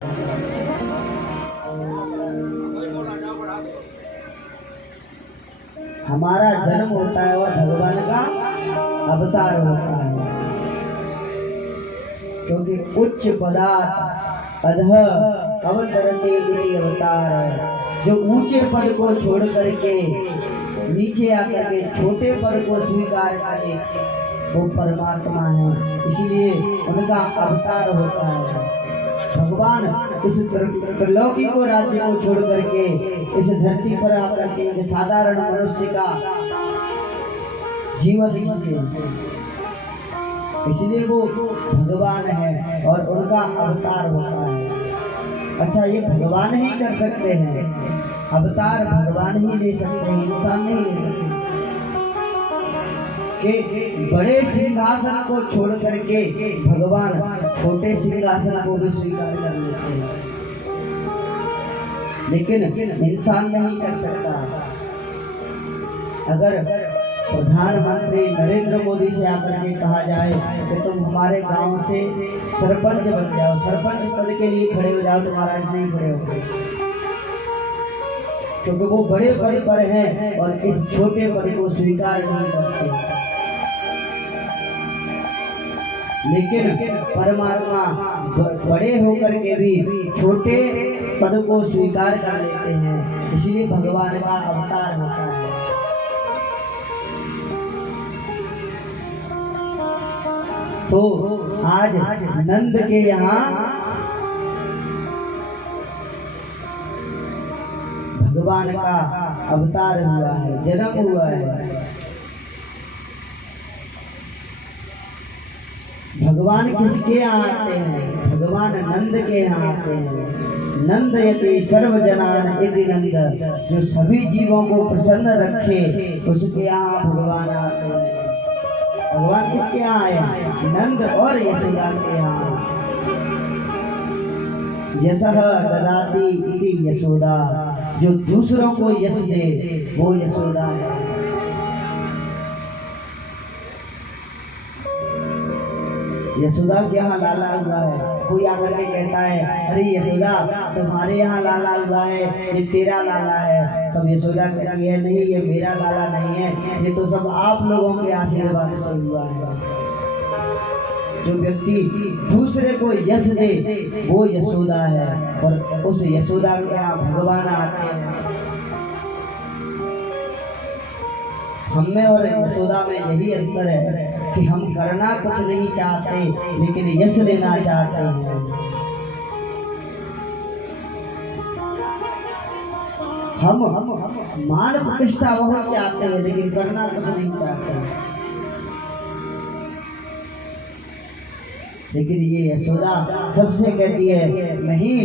हमारा जन्म होता है और भगवान का अवतार होता है, क्योंकि उच्च पदार्थ अधः अवतरते इति अवतार है। जो ऊंचे पद को छोड़ करके नीचे आकर के छोटे पद को स्वीकार करे वो परमात्मा है, इसीलिए उनका अवतार होता है। भगवान इस त्रिलोकी को राज्य को छोड़ करके इस धरती पर आकर के एक साधारण मनुष्य का जीवन जीते, इसलिए वो भगवान है और उनका अवतार होता है। अच्छा, ये भगवान ही कर सकते हैं, अवतार भगवान ही ले सकते हैं, इंसान नहीं ले सकते। कि बड़े सिंहासन को छोड़ करके भगवान छोटे सिंहासन को भी स्वीकार कर लेते हैं, लेकिन इंसान नहीं कर सकता। अगर प्रधानमंत्री नरेंद्र मोदी से आकर के कहा जाए कि तुम हमारे गांव से सरपंच बन जाओ, सरपंच पद के लिए खड़े हो जाओ, तो महाराज नहीं खड़े होंगे, क्योंकि वो बड़े पद पर हैं और इस छोटे पद को स्वीकार नहीं करते। लेकिन परमात्मा बड़े होकर के भी छोटे पद को स्वीकार कर लेते हैं, इसलिए भगवान का अवतार होता है। तो आज नंद के यहाँ भगवान का अवतार हुआ है, जन्म हुआ है। भगवान किसके यहाँ आते हैं? भगवान नंद के यहाँ आते हैं। नंद यति सर्वजनान इति नंद, जो सभी जीवों को प्रसन्न रखे उसके यहाँ भगवान आते हैं। भगवान किसके यहाँ आए? नंद और यशोदा के यहाँ। यशः ददाति इति यशोदा, जो दूसरों को यश दे वो यशोदा है। यशोदा के यहाँ लाला हुआ है। कोई आकर के कहता है अरे यशोदा तुम्हारे यहाँ लाला हुआ है, ये तेरा लाला है। तब यशोदा कहती है नहीं, ये मेरा लाला नहीं है, ये तो सब आप लोगों के आशीर्वाद से हुआ है। जो व्यक्ति दूसरे को यश दे वो यशोदा है, और उस यशोदा के यहाँ भगवान आते हैं। हम में और यशोदा में यही अंतर है कि हम करना कुछ नहीं चाहते लेकिन यश लेना चाहते हैं। हम मान प्रतिष्ठा बहुत चाहते हैं लेकिन करना कुछ नहीं चाहते। लेकिन ये यशोदा सबसे कहती है नहीं,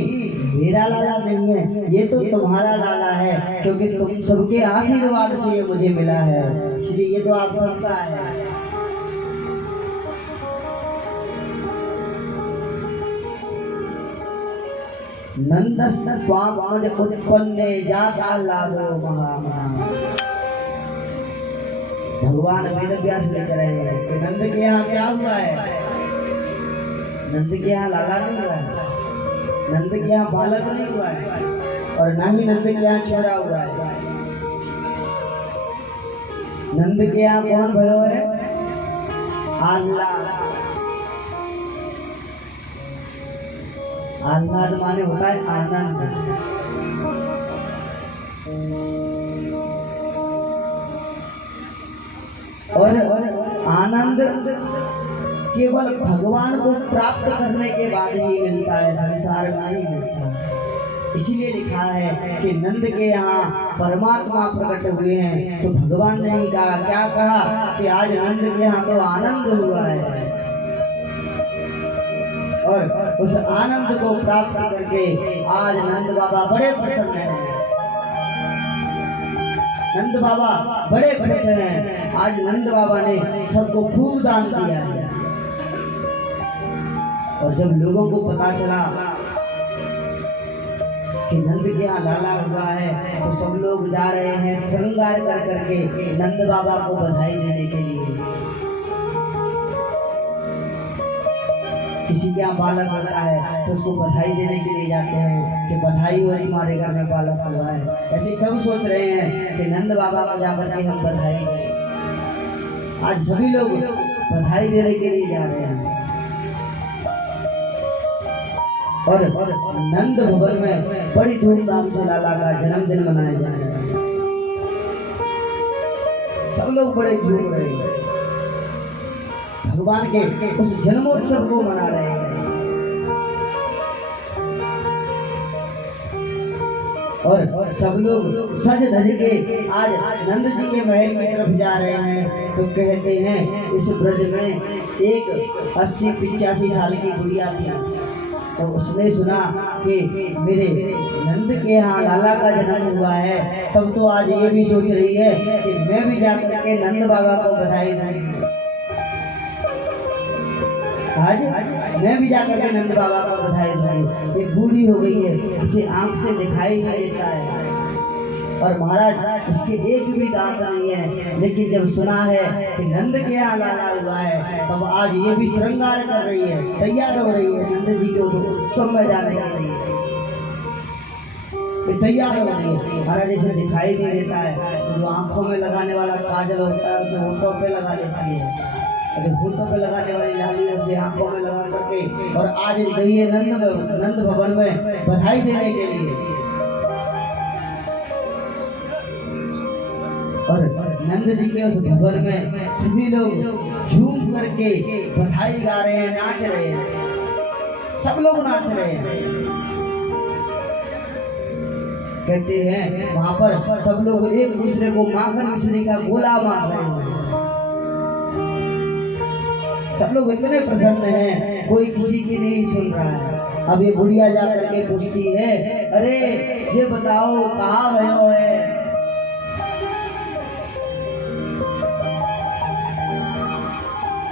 मेरा लाला नहीं है, ये तो तुम्हारा लाला है, क्योंकि तुम सबके आशीर्वाद से ये मुझे मिला है, इसलिए ये तो आप सबका है। नंदस्त्वामज उत्पन्ने जाता लादो महामना। भगवान वेद व्यास लेकर आए हैं कि नंद के यहाँ क्या हुआ है? नंद के यहाँ लाला नहीं हुआ है, नंद के यहाँ बालक नहीं हुआ है, और ना ही नंद के यहाँ छोरा हुआ है। नंद के यहाँ कौन भयो है? आह्लाद। आह्लाद माने होता है आनंद। और आनंद केवल भगवान को प्राप्त करने के बाद ही मिलता है, संसार में नहीं मिलता। इसीलिए लिखा है कि नंद के यहाँ परमात्मा प्रकट हुए हैं, तो भगवान ने ही कहा, क्या कहा कि आज नंद के यहाँ तो आनंद हुआ है, और उस आनंद को प्राप्त करके आज नंद बाबा बड़े प्रसन्न हैं। नंद बाबा बड़े खुश हैं। आज नंद बाबा ने सबको खूब दान दिया है। और जब लोगों को पता चला कि नंद के यहाँ लाला हुआ है, तो सब लोग जा रहे हैं श्रृंगार कर करके नंद बाबा को बधाई देने के लिए। किसी के यहाँ बालक होता है तो उसको बधाई देने के लिए जाते हैं कि बधाई हो रही, हमारे घर में बालक हुआ है। ऐसे सब सोच रहे हैं कि नंद बाबा को जाकर के हम बधाई दें। आज सभी लोग बधाई देने के लिए जा रहे हैं और नंद भवन में बड़ी धूमधाम से लाला का जन्मदिन मनाया जा रहा है। सब लोग बड़े झूम रहे हैं, भगवान के उस जन्मोत्सव को मना रहे हैं और सब लोग सज धज के आज नंद जी के महल की तरफ जा रहे हैं। तो कहते हैं इस ब्रज में एक 80-85 साल की बुढ़िया थी, तो उसने सुना कि मेरे नंद के यहाँ लाला का जन्म हुआ है, तब तो आज ये भी सोच रही है कि मैं भी जाकर के नंद बाबा को बधाई दूं। आज मैं भी जाकर के नंद बाबा को बधाई दूंगी। ये बूढ़ी हो गई है, किसी आंख से दिखाई नहीं देता है और महाराज उसके एक भी दांत नहीं है, लेकिन जब सुना है कि नंद के यहाँ लाला हुआ है तब आज ये भी श्रृंगार कर रही है, तैयार हो रही है नंद जी के उत्सव में जाने के लिए, तैयार हो रही है। महाराज इसे दिखाई नहीं देता है तो जो आंखों में लगाने वाला काजल होता है उसे होठों पे लगा लेती है, होठों पे लगाने वाली लाली उसे आंखों में लगा करके और आज गई है नंद भवन में बधाई देने के लिए। और नंद जी के उस भवन में सभी लोग झूम करके बधाई गा रहे हैं, नाच रहे हैं, सब लोग नाच रहे हैं। कहते हैं वहां पर सब लोग एक दूसरे को माखन मिश्री का गोला मार रहे हैं। सब लोग इतने प्रसन्न हैं, कोई किसी की नहीं सुन रहा है। अब ये बुढ़िया जा करके पूछती है, अरे ये बताओ कहाँ भयो है?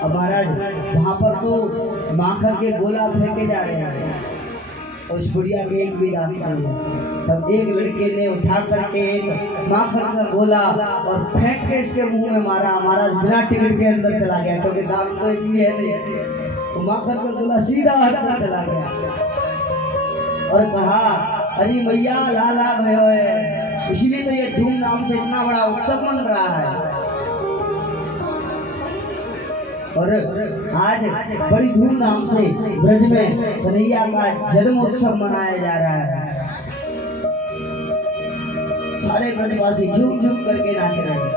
अब महाराज वहां पर तो माखन के गोला फेंके जा रहे हैं और इस बुढ़िया के एक भी दांत नहीं है। तब एक लड़के ने उठा करके एक माखन का गोला और फेंक के इसके मुंह में मारा। महाराज बिना टिकट के अंदर चला गया, क्योंकि दांत तो एक भी है नहीं, तो माखन का गोला सीधा अंदर चला गया और कहा, अरे मैया लाला भयो है। इसीलिए तो ये धूमधाम से इतना बड़ा उत्सव मन रहा है और आज बड़ी धूमधाम से ब्रज में कन्हैया का जन्मोत्सव मनाया जा रहा है। सारे ब्रजवासी झूम झूम करके नाच रहे हैं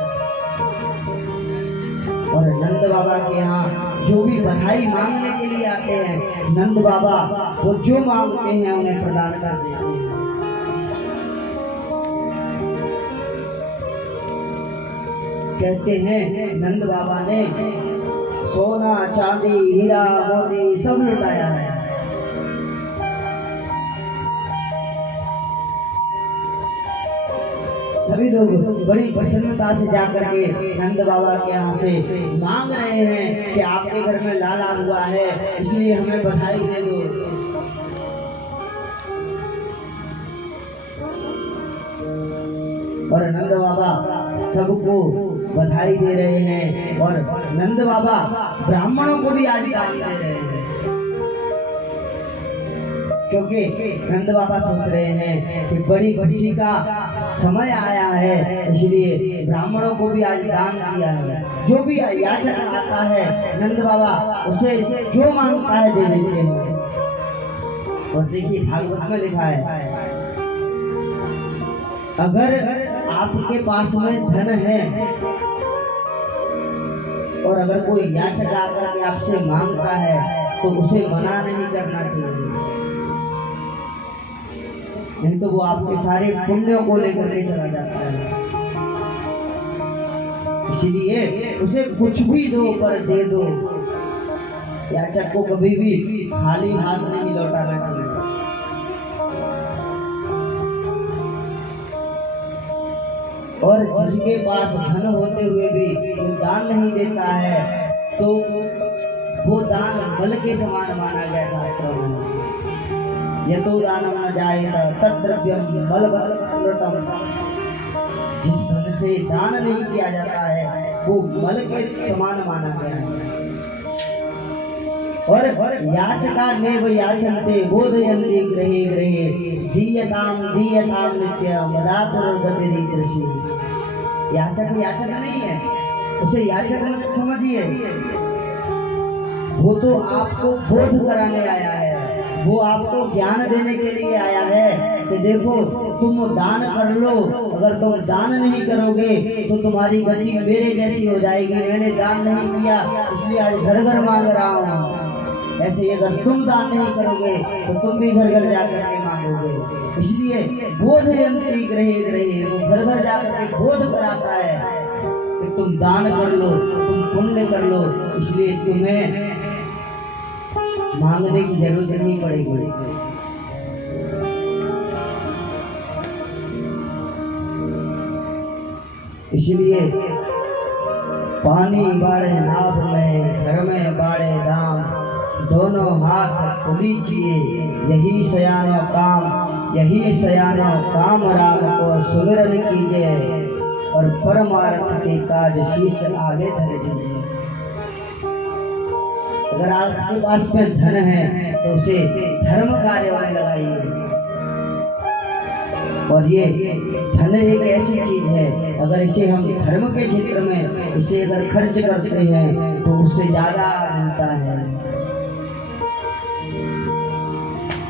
और नंद बाबा के यहाँ जो भी बधाई मांगने के लिए आते हैं, नंद बाबा वो जो मांगते हैं उन्हें प्रदान कर देते हैं। कहते हैं नंद बाबा ने सोना चांदी हीरा मोती सब लुटाया है। सभी लोग बड़ी प्रसन्नता से जाकर के नंद बाबा के यहाँ से मांग रहे हैं कि आपके घर में लाला हुआ है, इसलिए हमें बधाई दे दो। और नंद बाबा सबको बधाई दे रहे हैं और नंद बाबा ब्राह्मणों को भी आज दान दे रहे हैं, क्योंकि नंद बाबा सोच रहे हैं कि बड़ी खुशी का समय आया है, इसलिए ब्राह्मणों को भी आज दान दिया है। जो भी याचक आता है नंद बाबा उसे जो मांगता है दे देते हैं। और देखिए भागवत में लिखा है, अगर आपके पास में धन है और अगर कोई याचक आकर के आपसे मांगता है तो उसे मना नहीं करना चाहिए, नहीं तो वो आपके सारे पुण्यों को लेकर के चला जाता है। इसीलिए उसे कुछ भी दो पर दे दो। याचक को कभी भी खाली हाथ नहीं लौटाना चाहिए। और जिसके पास धन होते हुए भी वो दान नहीं देता है तो वो दान बल के समान माना गया शास्त्रों में। यतो दानम न जायेत तद्द्रव्यम बलवत् स्मृतम्। जिस धन से दान नहीं किया जाता है वो बल के समान माना गया है। और याचका नेव याचन्ते बोधयन्ति गृहे गृहे दीयताम नित्य मदातुर गतिरीदृशि। याचक याचक नहीं है, उसे याचक मत समझिए, वो तो आपको बोध कराने आया है, वो आपको ज्ञान देने के लिए आया है कि देखो तुम दान कर लो, अगर तुम दान नहीं करोगे तो तुम्हारी गति मेरे जैसी हो जाएगी। मैंने दान नहीं किया इसलिए आज घर घर मांग रहा हूँ। ऐसे ही अगर तुम दान नहीं करोगे तो तुम भी घर घर जाकर के मांगोगे। इसलिए बोधयन्ति गृहे गृहे, वो घर घर जाकर के बोध कराता है कि तुम दान कर लो, तुम पुण्य कर लो, इसलिए तुम्हें मांगने की जरूरत नहीं पड़ेगी। इसलिए पानी बाढ़े नाव में, घर में बाढ़े दाम, दोनों हाथ खुलीजिए यही सयानो काम, यही सयानो काम राम को सुमिरन कीजिए और परमार्थ के काज शीश आगे धर दीजिए। अगर आपके पास में धन है तो उसे धर्म कार्यों में लगाइए। और ये धन एक ऐसी चीज है, अगर इसे हम धर्म के क्षेत्र में इसे अगर खर्च करते हैं तो उससे ज्यादा मिलता है।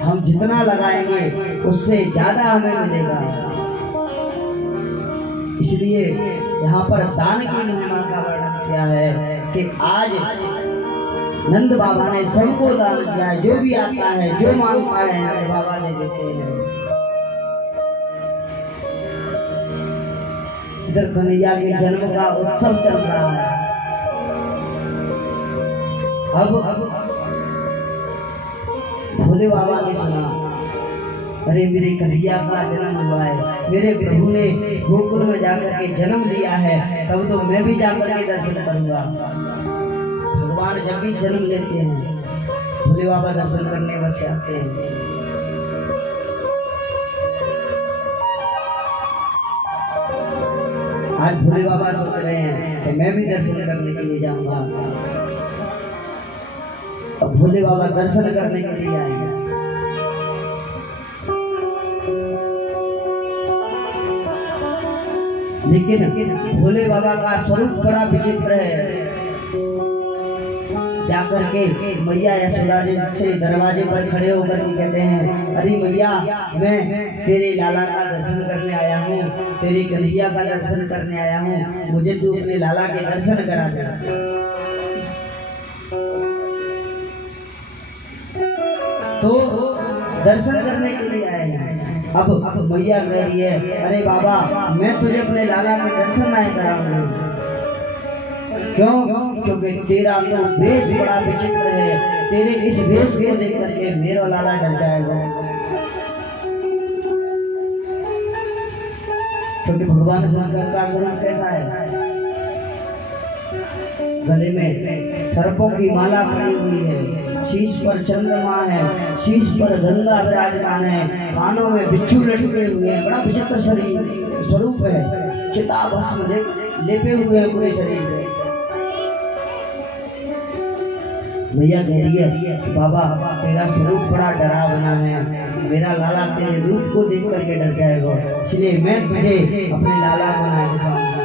हम जितना लगाएंगे उससे ज्यादा हमें मिलेगा। इसलिए यहाँ पर दान की महिमा का वर्णन किया है कि आज नंद बाबा ने सबको दान किया है। जो भी आता है, जो मांगता है, नंद बाबा दे देते हैं। इधर कन्हैया के जन्म का उत्सव चल रहा है। अब भोले बाबा ने सुना, अरे मेरे कन्हैया का जन्म हुआ है, मेरे प्रभु ने गोकुल में जाकर के जन्म लिया है, तब तो मैं भी जाकर के दर्शन करूंगा। भगवान जब भी जन्म लेते हैं भोले बाबा दर्शन करने अवश्य आते हैं। आज भोले बाबा सोच रहे हैं कि मैं भी दर्शन करने के लिए जाऊंगा। अब भोले बाबा दर्शन करने के लिए आएंगे। लेकिन भोले बाबा का स्वरूप बड़ा विचित्र है। जाकर के मैया यशोदा जी से दरवाजे पर खड़े होकर के कहते हैं, अरे मैया मैं तेरे लाला का दर्शन करने आया हूँ, तेरे कन्हैया का दर्शन करने आया हूँ, मुझे तू अपने लाला के दर्शन करा दे। तो दर्शन करने के लिए आए हैं। अब मैया कह रही है, अरे बाबा मैं तुझे अपने लाला के दर्शन नहीं कराऊंगी। क्यों? क्योंकि तेरा तो वेश बड़ा विचित्र है, तेरे इस वेश को देख करके मेरा लाला डर जाएगा। क्योंकि भगवान शंकर का स्वरूप कैसा है? गले में सर्पों की माला पड़ी हुई है, शीश पर चंद्रमा है, शीश पर गंगा विराजमान है, कानों में बिच्छू लटके हुए हैं, बड़ा विचित्र शरीर स्वरूप है, चिता भस्म लेपे हुए हैं पूरे शरीर में। भैया कह रही है, बाबा तेरा स्वरूप बड़ा डरावना है, मेरा लाला तेरे रूप को देख करके डर जाएगा, इसलिए मैं तुझे अपने लाला को ना दिखाऊंगा।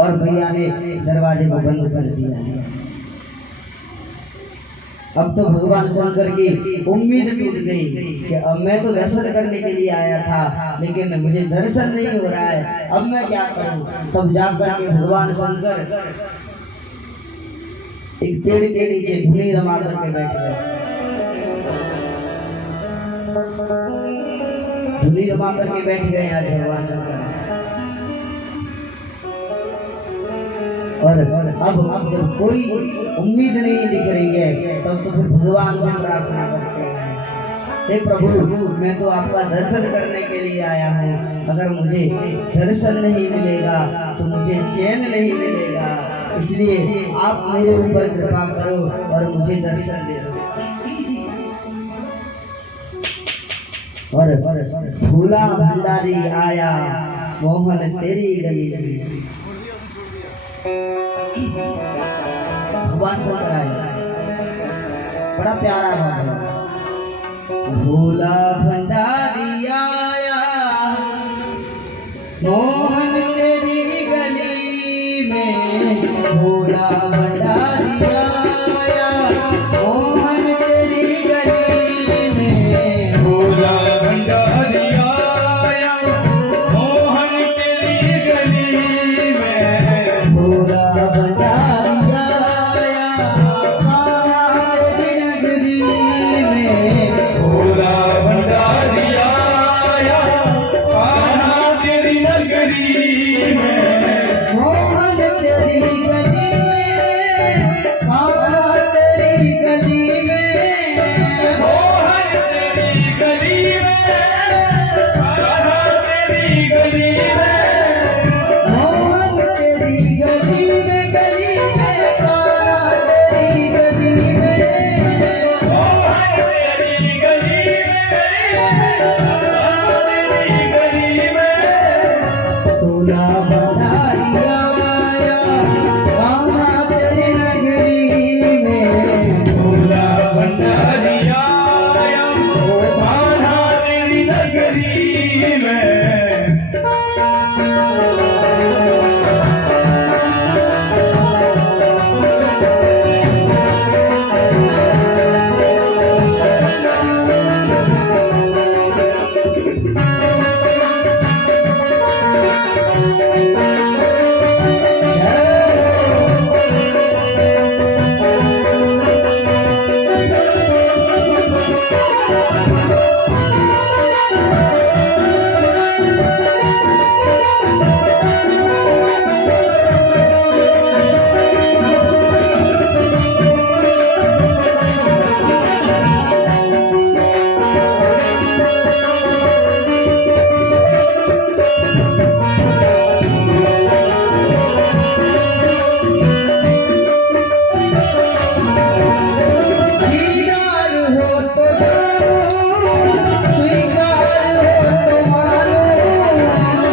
और भैया ने दरवाजे को बंद कर दिया है। अब तो भगवान शंकर की उम्मीद टूट गई कि अब मैं तो दर्शन करने के लिए आया था, लेकिन मुझे दर्शन नहीं हो रहा है, अब मैं क्या करूं? तब जाकर के भगवान शंकर एक पेड़ के नीचे धुनी रमा करके बैठ गए। धुनी रमा करके बैठ गए आज भगवान शंकर। और अब जब कोई उम्मीद नहीं दिख रही है तब तो फिर भगवान से प्रार्थना करते हैं, हे प्रभु मैं तो आपका दर्शन करने के लिए आया हूँ, अगर मुझे दर्शन नहीं मिलेगा तो मुझे चैन नहीं मिलेगा, इसलिए आप मेरे ऊपर कृपा करो और मुझे दर्शन दे दो। और फूला भंडारी आया मोहन तेरी गली। भगवान शंकर आए, बड़ा प्यारा भाव है। भोला भंडारी आया मोहन तेरी गली में, भोला भंडारी आया मोहन तेरी गली में, भोला भंडारी आया मोहन तेरी गली में, भोला भंडारी आया कान्हा तेरी नगरी में, भोला भंडारी आया कान्हा तेरी नगरी में, मोहन तेरी गली में, कान्हा तेरी गली में, मोहन तेरी गली में, कान्हा तेरी गली में, मोहन तेरी गली में, गली में कान्हा तेरी गली में, मोहन तेरी गली में, कान्हा तेरी गली में, भोला भंडारी आया कान्हा तेरी नगरी में, भोला भंडारी आया कान्हा तेरी नगरी में। दीदार हो तो जानो, स्वीकार हो तो मानो,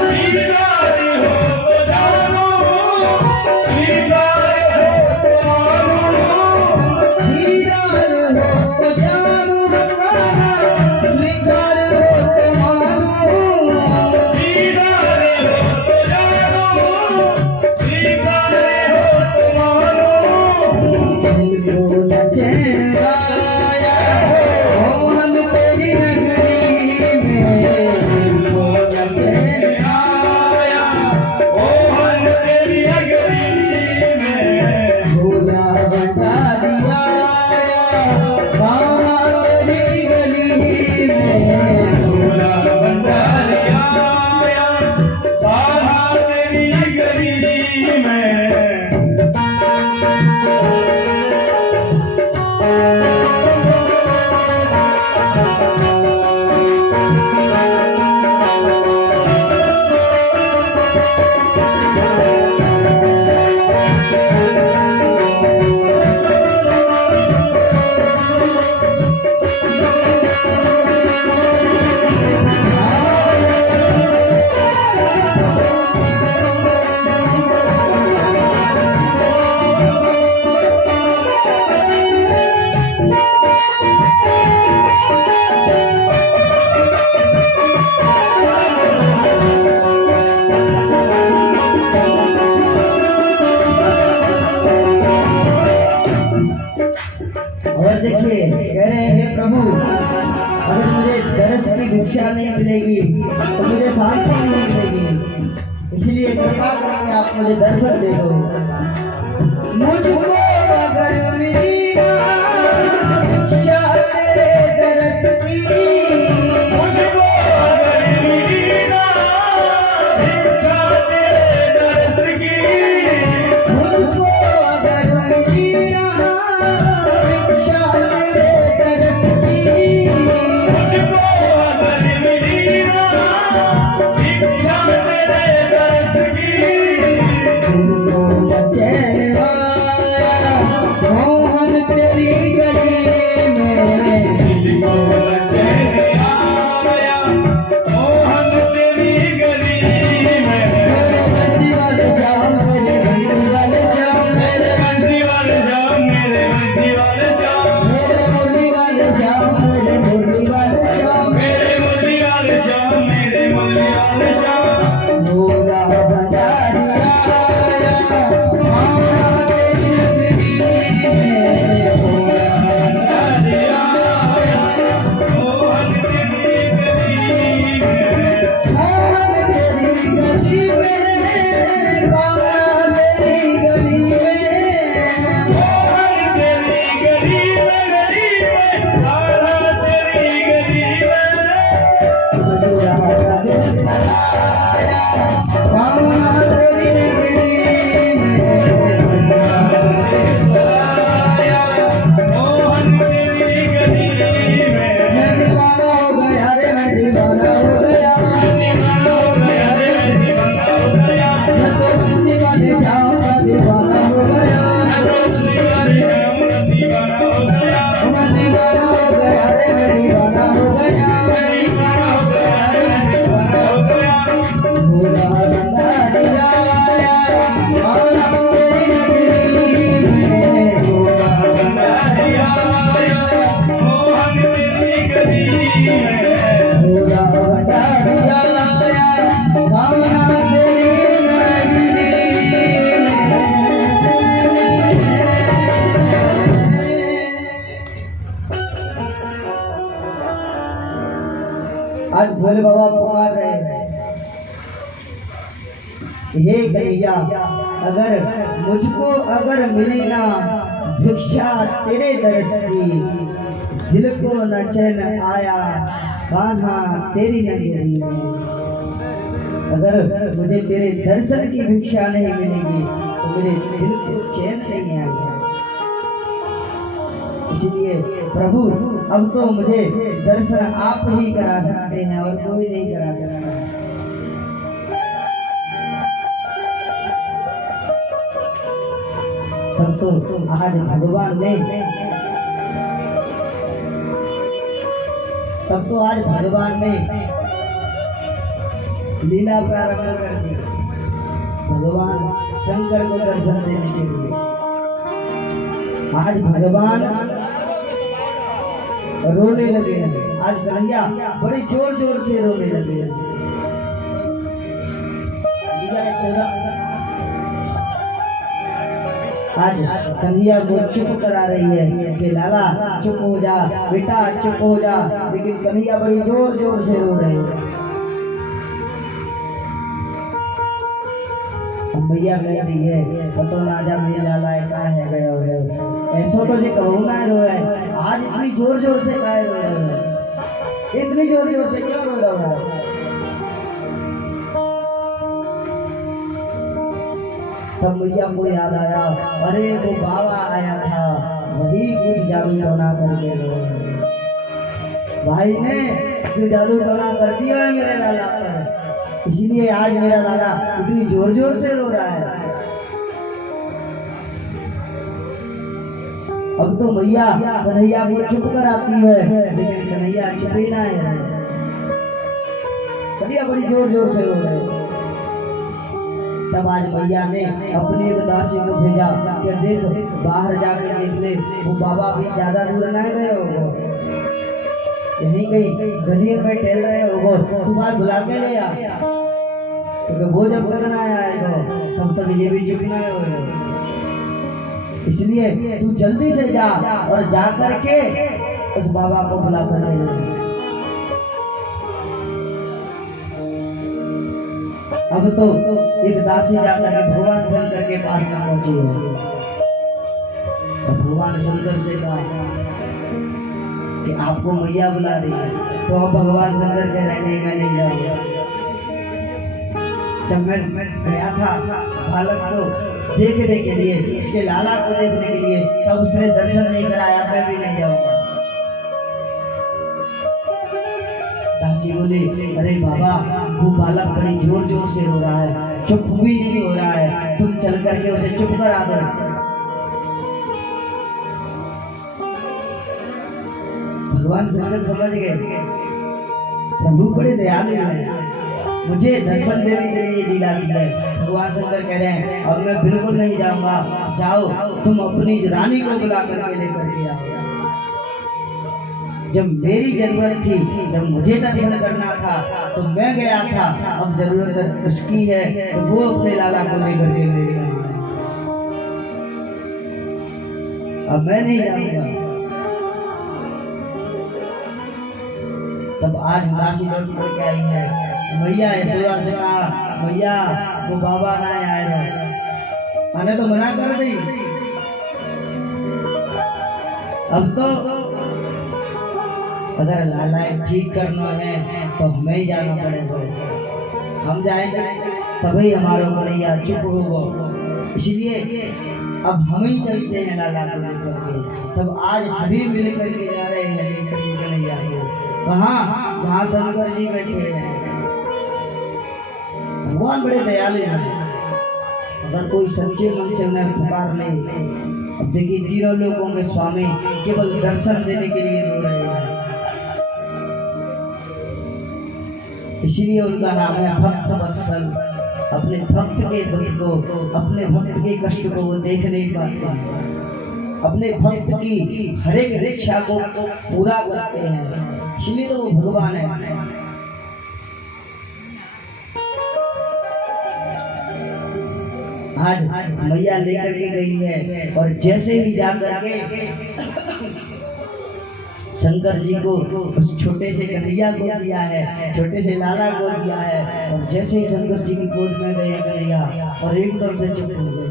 दीदार हो तो जानो, स्वीकार हो तो मानो, दीदार हो तो जानो, कान्हा स्वीकार हो तो मानो, दीदार हो तो जानो, स्वीकार हो तो मानो, दिल को न चैन आया मोहन तेरी नगरी में, दिल को न चैन आया मोहन तेरी नगरी में, भोला भंडारी आया कान्हा तेरी गली में, भोला भंडारी आया कान्हा तेरी गली में। और देखिए कह रहे हैं प्रभु, अगर मुझे दर्श की भिक्षा नहीं मिलेगी तो मुझे शांति नहीं मिलेगी, इसलिए कृपा करके आप मुझे दर्शन दे दो। मुझको अगर मिली ना भिक्षा तेरे दर्श की, मुझको अगर मिली ना भिक्षा तेरे दर्श की, मुझको अगर मिली ना भिक्षा तेरे दर्श की, मुझको अगर मिली ना भिक्षा तेरे दर्श की, दिल को न चैन आया मोहन आज भोले बाबा पुकार रहे हैं, हे कन्हैया अगर मुझको अगर मिली ना भिक्षा तेरे दर्श की, दिल को न चैन आया कान्हा तेरी नगरी में। अगर मुझे तेरे दर्शन की भिक्षा नहीं मिलेगी तो मेरे दिल को चैन नहीं आएगा। इसलिए प्रभु अब तो मुझे दर्शन आप ही करा सकते हैं और कोई नहीं करा सकता। तब तो आज भगवान ने लीला प्रारंभ कर दी, भगवान शंकर को दर्शन देने के लिए। आज भगवान रोने लगे हैं, आज कन्हैया बड़े जोर जोर से रोने लगे हैं। आज कन्हैया को चुप करा रही है कि लाला चुप हो जा, बेटा चुप हो जा, लेकिन कन्हैया बड़ी जोर जोर से रो रहे हैं। मैया कह रही है पतो ना जा मेरे लाला का है गया है, ऐसो तो जे कहू ना रो है, आज इतनी जोर जोर से काहे रो रहे हो, इतनी जोर जोर से क्यों रो रहा है? तब मैया को याद आया, अरे वो बाबा आया था, वही कुछ जादू टोना करके रो रहे हैं। भाई ने जो जादू टोना कर दिया है मेरे लाला पर, इसीलिए आज मेरा लाला इतनी जोर जोर से रो रहा है। अब तो मैया कन्हैया को चुप कराती है, लेकिन कन्हैया चुप ही ना है, कन्हैया बड़ी जोर जोर से रो रहे हैं। तब आज मैया ने अपनी एक दासी को भेजा कि देख बाहर जाके देख ले, वो बाबा भी ज्यादा दूर ना गए होगो, यहीं कहीं गलियों में टहल रहे होगो, तू बाहर बुला के ले आ, क्योंकि वो जब तक ना आएगा तब तक ये भी चुप ना होगा। इसलिए तू जल्दी से जा और जा करके उस बाबा को बुला कर ले। अब तो एक दासी जाकर के भगवान शंकर के पास में पहुंची है, और भगवान शंकर से कहा कि आपको मैया बुला रही है। तो अब भगवान शंकर कह रहे नहीं मैं नहीं जाऊंगा। जब मैं गया था बालक को देखने के लिए, उसके लाला को देखने के लिए, तब उसने दर्शन नहीं कराया, मैं भी नहीं जाऊंगा। दासी बोली अरे बाबा वो बालक बड़ी जोर जोर से रो रहा है, चुप भी नहीं हो रहा है, तुम चल करके उसे चुप करा दो। भगवान शंकर समझ गए प्रभु बड़े दयालु हैं, मुझे दर्शन देने के लिए लीला की है। भगवान शंकर कह रहे हैं अब मैं बिल्कुल नहीं जाऊंगा, जाओ तुम अपनी रानी को बुला करके लेकर के आओ। जब मेरी जरूरत थी, जब मुझे दर्शन करना था तो मैं गया था, अब जरूरत उसकी है तो वो अपने लाला को लेकर के मेरे यहाँ है, अब मैं नहीं जाऊंगा। तब आज दासी लौट करके आई है, मैया यशोदा से कहा मैया वो बाबा ना आए रहो, मैंने तो मना कर दी, अब तो अगर लाला ठीक करना है तो हमें ही जाना पड़ेगा, हम जाएंगे तभी हमारा कन्हैया चुप होगा। इसलिए अब हम ही चलते हैं लाला को लेकर के। तब आज सभी मिल करके जा रहे हैं लेकर के कन्हैया को, कहाँ जहाँ शंकर जी बैठे हैं। भगवान बड़े दयालु हैं, अगर कोई सच्चे मन से उन्हें पुकार ले। अब देखिए तीनों लोगों के स्वामी केवल दर्शन देने के लिए रो रहे हैं, इसीलिए उनका नाम है भक्त वत्सल। अपने भक्त के दुख को, अपने भक्त के कष्ट को वो देख नहीं पाते हैं, अपने भक्त की हर एक इच्छा को पूरा करते हैं, इसलिए तो वो भगवान है। आज मैया लेकर के गई है और जैसे ही जा करके शंकर जी को उस छोटे से कन्हैया को दिया है, छोटे से लाला को दिया है। और जैसे ही शंकर जी की गोद में गए कन्हैया और एकदम से चुप हो गए।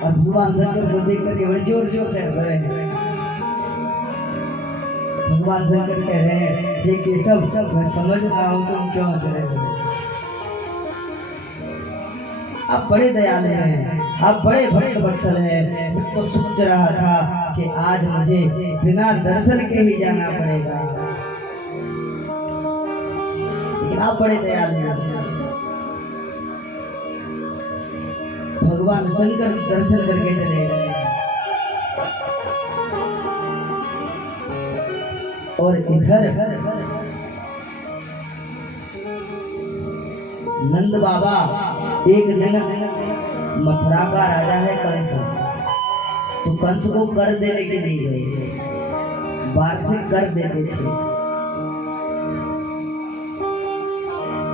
और भगवान शंकर को देख करके बड़े जोर जोर से हंस रहे हैं। भगवान शंकर कह रहे हैं ये केशव, मैं समझ रहा हूँ तुम क्यों हंस रहे हो। आप बड़े दयालु हैं, आप बड़े भक्त वत्सल हैं। मैं तो सोच रहा था कि आज मुझे बिना दर्शन के ही जाना पड़ेगा, लेकिन आप बड़े दयालु हैं। भगवान शंकर दर्शन करके चले गए। और इधर नंद बाबा, एक दिन मथुरा का राजा है कंस, तो कंस को कर देने के लिए गए, वार्षिक कर देते थे।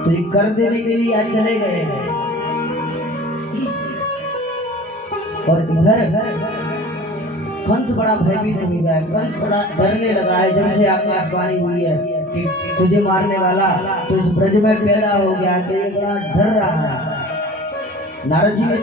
तो ये कर देने के लिए आज चले गए। और इधर कंस बड़ा भयभीत हो गया है, कंस बड़ा डरने लगा है। जब से आकाशवाणी हुई है कि तुझे मारने वाला तो इस ब्रज में पैदा हो गया, तो ये बड़ा डर रहा है। नारद जी ने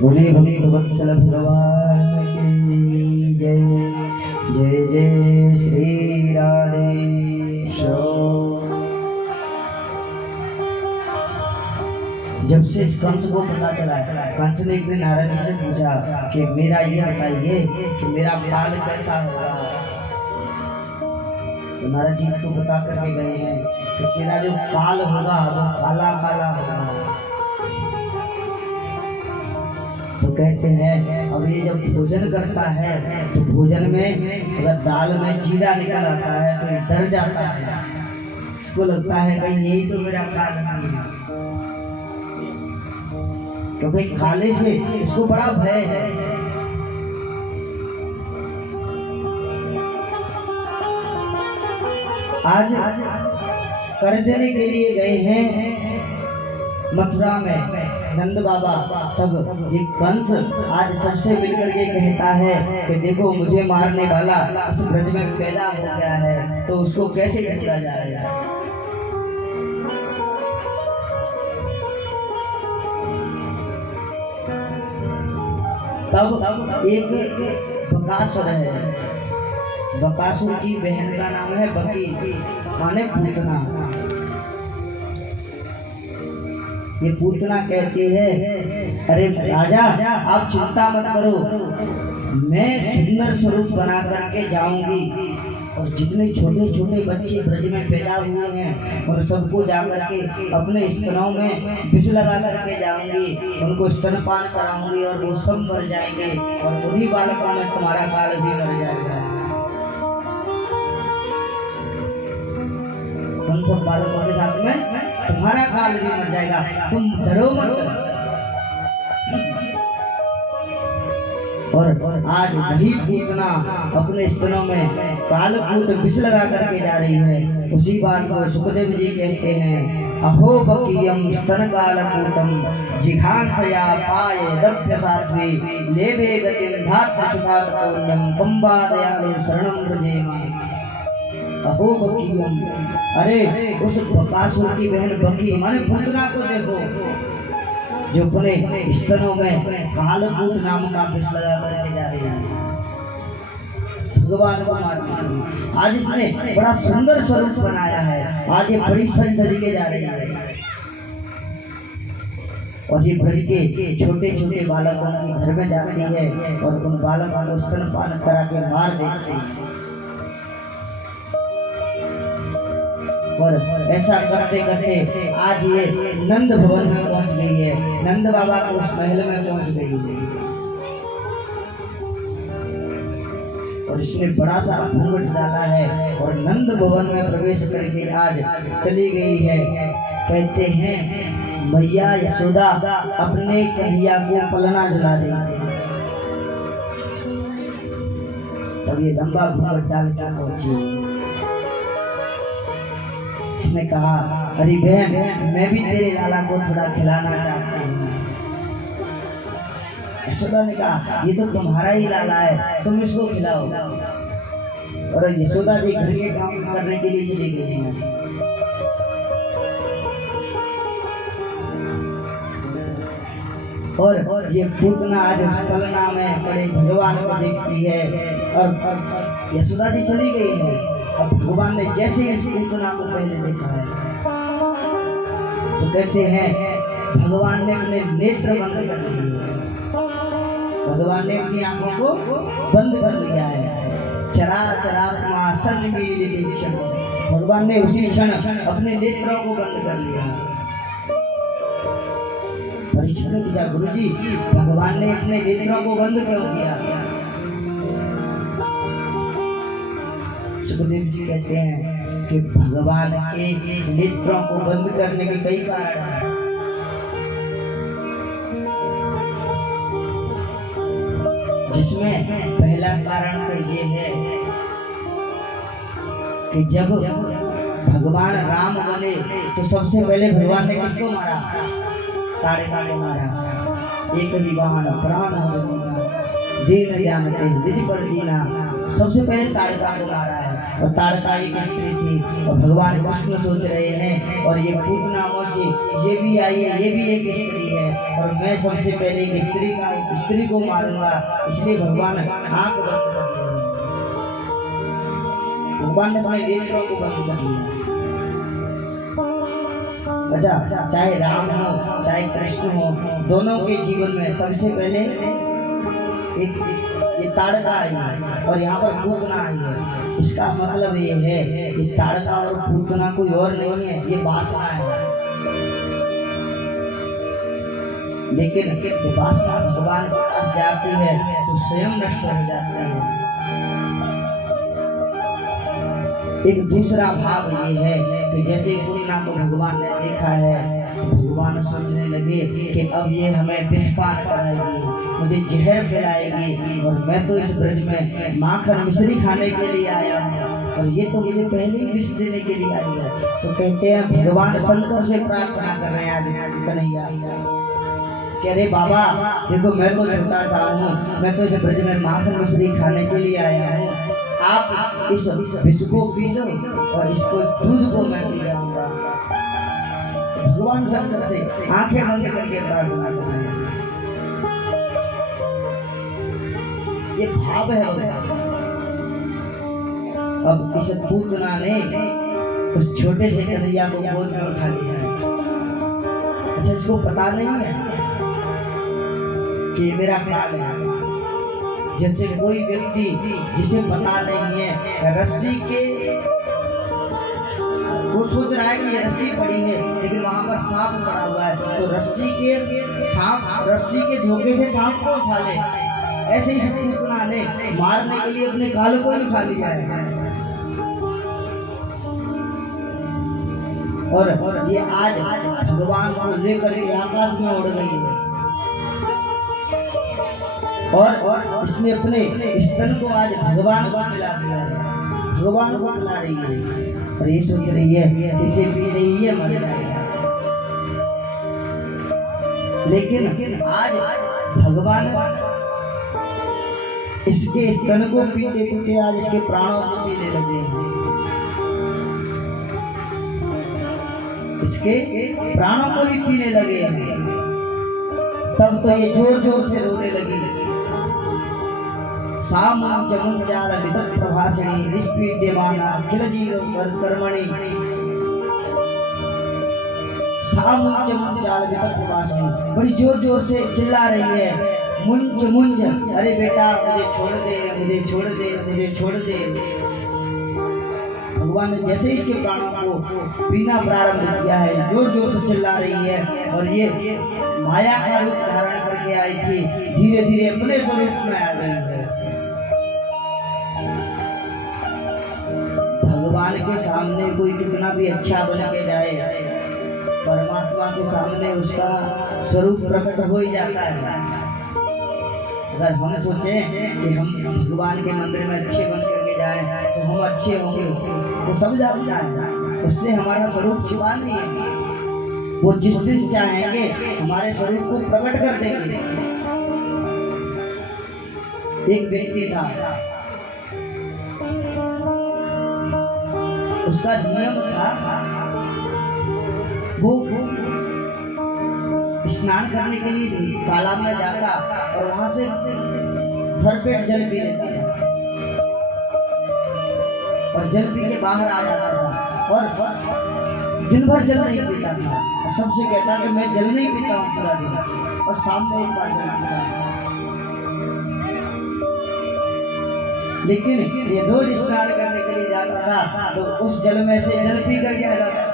बोले भक्त वत्सल भगवान की जय। जय जय श्री राधेश्याम। जब से इस कंस को पता चला, कंस ने एक दिन नारद जी से पूछा कि मेरा ये बताइए कि मेरा काल कैसा होगा। तो नारद जी इसको बता करके गए हैं कि तेरा जो काल होगा वो काला काला होगा। तो कहते हैं अब ये जब भोजन करता है तो भोजन में अगर दाल में जीरा निकल आता है तो ये डर जाता है, इसको लगता है कहीं यही तो मेरा काल नहीं है, क्योंकि काले से इसको बड़ा भय है। आज कर देने के लिए गए हैं मथुरा में नंद बाबा, तब ये कंस आज सबसे मिलकर के कहता है कि देखो मुझे मारने वाला उस ब्रज में पैदा हो गया है, तो उसको कैसे ढूंढा जाएगा। तब एक बकासुर है, बकासुर की बहन का नाम है बकी, माने पूतना। ये पूतना कहती है अरे राजा आप चिंता मत करो, मैं सुंदर स्वरूप बना करके जाऊंगी और जितने छोटे छोटे बच्चे ब्रज में पैदा हुए हैं और सबको जा करके अपने स्तनों में विष लगा करके जाऊंगी, उनको स्तनपान कराऊंगी और वो सब मर जाएंगे और उन्हीं बालकों में तुम्हारा काल भी मर जाएगा। उन सब बालकों के साथ में तुम्हारा काल भी मर जाएगा, तुम डरो मत। और आज वही पूतना अपने स्तनों में कालकूट विष लगा करके जा रही है। उसी बात को सुखदेव जी कहते हैं, अहो बकीयम स्तन कालकूटम जिघांसया पाय दप्य साध्वी लेवे गतिम धात्र सुखात कौन्यम पंबा दयालु शरणम रजेमा। अहो बकीयम, अरे उस बकासुर की बहन बकी माने पूतना को देखो, जो अपने स्तनों में कालकूट नाम का विष लगा करके जा रही है। भगवान को मारने के लिए। आज इसने बड़ा सुंदर स्वरूप बनाया है। आज ये बड़ी सज धज के जा रही है और ये ब्रज के छोटे छोटे बालकों के घर में जाती है और उन बालकों को स्तनपान करा के मार देती है। और ऐसा करते करते आज ये नंद भवन में पहुंच गई है। नंद बाबा के उस महल में पहुंच गई है और इसने बड़ा सा घूंघट डाला है और नंद भवन में प्रवेश करके आज चली गई है। कहते हैं मैया यशोदा अपने कन्हैया को पलना जला रही थी, तब ये लंबा घूंघट डाल कर पहुंची। इसने कहा अरे बहन, मैं भी तेरे लाला को थोड़ा खिलाना चाहती हूँ। यशोदा ने कहा ये तो तुम्हारा ही लाला है, तुम इसको खिलाओ। और यशोदा जी घर के काम करने के लिए चली गई हैं। और ये पूतना आज उस पलना में बड़े भगवान को देखती है और यशोदा जी चली गई है। अब भगवान ने जैसे इस पूतना को पहले देखा है तो कहते हैं भगवान ने अपने नेत्र बंद कर लिए। भगवान ने अपनी आंखों को बंद कर लिया है। चराचरात्मा सन्निमीलित क्षण, भगवान ने उसी क्षण अपने नेत्रों को बंद कर लिया। परीक्षित ने पूछा गुरुजी भगवान ने अपने नेत्रों को बंद क्यों किया? सुखदेव जी कहते हैं कि भगवान के नेत्रों को बंद करने के कई कारण हैं। जिसमें पहला कारण तो ये है कि जब भगवान राम बने तो सबसे पहले भगवान ने किसको मारा? ताड़का को मारा। एक ही बाण प्राण हर दीन जानते निज पर दीना, सबसे पहले ताड़का को मारा है। और ताड़का एक स्त्री थी और भगवान कृष्ण सोच रहे हैं और ये पूतना मौसी ये भी आई है, ये भी एक स्त्री है और मैं सबसे पहले एक स्त्री को मारूंगा, इसलिए भगवान आंख बंद कर दिया। भगवान ने अपने नेत्रों को बंद कर दिया। अच्छा, चाहे राम हो चाहे कृष्ण हो, दोनों के जीवन में सबसे पहले एक ये ताड़का आई है और यहाँ पर पूतना आई है। इसका मतलब ये है कि ताड़का और पूतना कोई और नहीं है, ये वासना है। लेकिन ये वासना भगवान के पास जाती है तो स्वयं नष्ट हो जाती है। एक दूसरा भाव ये है कि जैसे पूतना को भगवान ने देखा है तो भगवान सोचने लगे कि अब ये हमें विषपान कराएगी, मुझे जहर पिलाएगी और मैं तो इस ब्रज में माखन मिश्री खाने के लिए आया हूँ और ये तो मुझे पहले ही विष देने के लिए आई है। तो कहते हैं भगवान शंकर से प्रार्थना कर रहे हैं आज कन्हैया, कह रहे बाबा देखो मैं तो छोटा सा हूँ, मैं तो इस ब्रज में माखन मिश्री खाने के लिए आया हूँ, आप इस विष को पी लो और इसको दूध को मैं पी जाऊंगा। भगवान शंकर से आंखें बंद करके प्रार्थना कर रहे हैं। ये भाव है। अब इस पूतना ने उस छोटे से कन्हैया को गोद में उठा लिया है। अच्छा, इसको पता नहीं है कि मेरा काल है। जैसे कोई व्यक्ति जिसे पता नहीं है रस्सी के, वो सोच रहा है कि ये रस्सी पड़ी है लेकिन वहां पर सांप पड़ा हुआ है तो रस्सी के धोखे से सांप को उठा ले, ऐसे ही पूतना ने मारने के लिए अपने काल को ही उठा लिया है। और ये आज भगवान को लेकर के आकाश में उड़ गई है और इसने अपने स्तन को आज भगवान को मिला दिया है, भगवान को मिला रही है और ये सोच रही है कि इसे पी रही है मर जाएगा। लेकिन आज भगवान इसके स्तन को पीते पीते आज इसके प्राणों को पीने लगे हैं। इसके प्राणों को ही पीने लगे हैं। तब तो ये जोर जोर से रोने लगी, सामुंचाल विदत प्रभासिणी निष्पीड्यमाना अखिल जीव कर्मणि सामुंचाल विदत प्रभासिनी बड़ी जोर जोर से चिल्ला रही है, मुंज मुंज, अरे बेटा मुझे छोड़ दे, मुझे छोड़ दे, मुझे छोड़ दे। भगवान ने जैसे इसके प्राणों को पीना प्रारंभ किया है, जोर जोर से चिल्ला रही है और ये माया का रूप धारण करके आई थी, धीरे धीरे अपने स्वरूप में आ गई है। भगवान के सामने कोई कितना भी अच्छा बन के जाए, परमात्मा के सामने उसका स्वरूप प्रकट हो ही जाता है। अगर हम सोचें कि हम भगवान के मंदिर में अच्छे बन करके जाएं तो हम अच्छे होंगे, वो सब जानता है, उससे हमारा स्वरूप छिपा नहीं है। वो जिस दिन चाहेंगे हमारे स्वरूप को प्रकट कर देंगे। एक व्यक्ति था, उसका नियम था वो स्नान करने के लिए तालाब में जाता और वहां से भरपेट जल पी लेता था और जल पी के बाहर आ जाता था और दिन भर जल नहीं पीता था और सबसे कहता कि मैं जल नहीं पीता हूँ पूरा दिन, और शाम में एक बार जल पीता था। लेकिन ये रोज स्नान करने के लिए जाता था तो उस जल में से जल पी करके आ जाता था।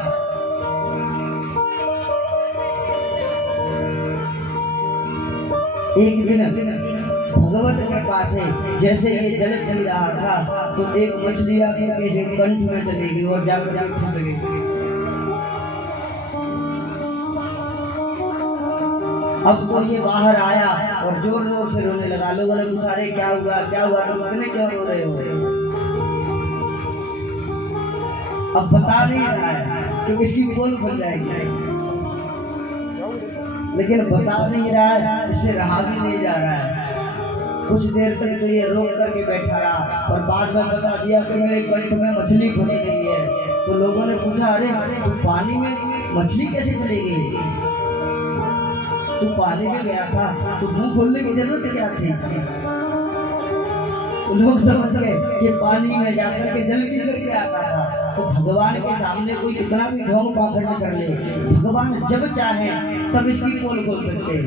एक दिन भगवत कृपा से जैसे ये जल पी रहा था तो एक मछली आकर के कंठ में चली गई और जाकर फंस गई। अब तो ये बाहर आया और जोर जोर से रोने लगा। लोगों ने पूछा, अरे क्या हुआ क्या हुआ, तुम इतने क्यों रो रहे हो? अब बता नहीं रहा है कि इसकी पोल खुल जाएगी, लेकिन बता नहीं रहा है, इससे रहा भी नहीं जा रहा है। कुछ देर तक तो ये रोक करके बैठा रहा और बाद में बता दिया कि मेरे कंठ में मछली फंस गई है। तो लोगों ने पूछा, अरे तू पानी में मछली कैसे चली गई? तू पानी में गया था तो मुंह खोलने की जरूरत क्या थी? लोग समझ गए कि पानी में जाकर के जल पी करके आता था। तो भगवान के सामने कोई कितना भी ढोंग पाखंड कर ले, भगवान जब चाहे तब इसकी पोल खोल सकते हैं।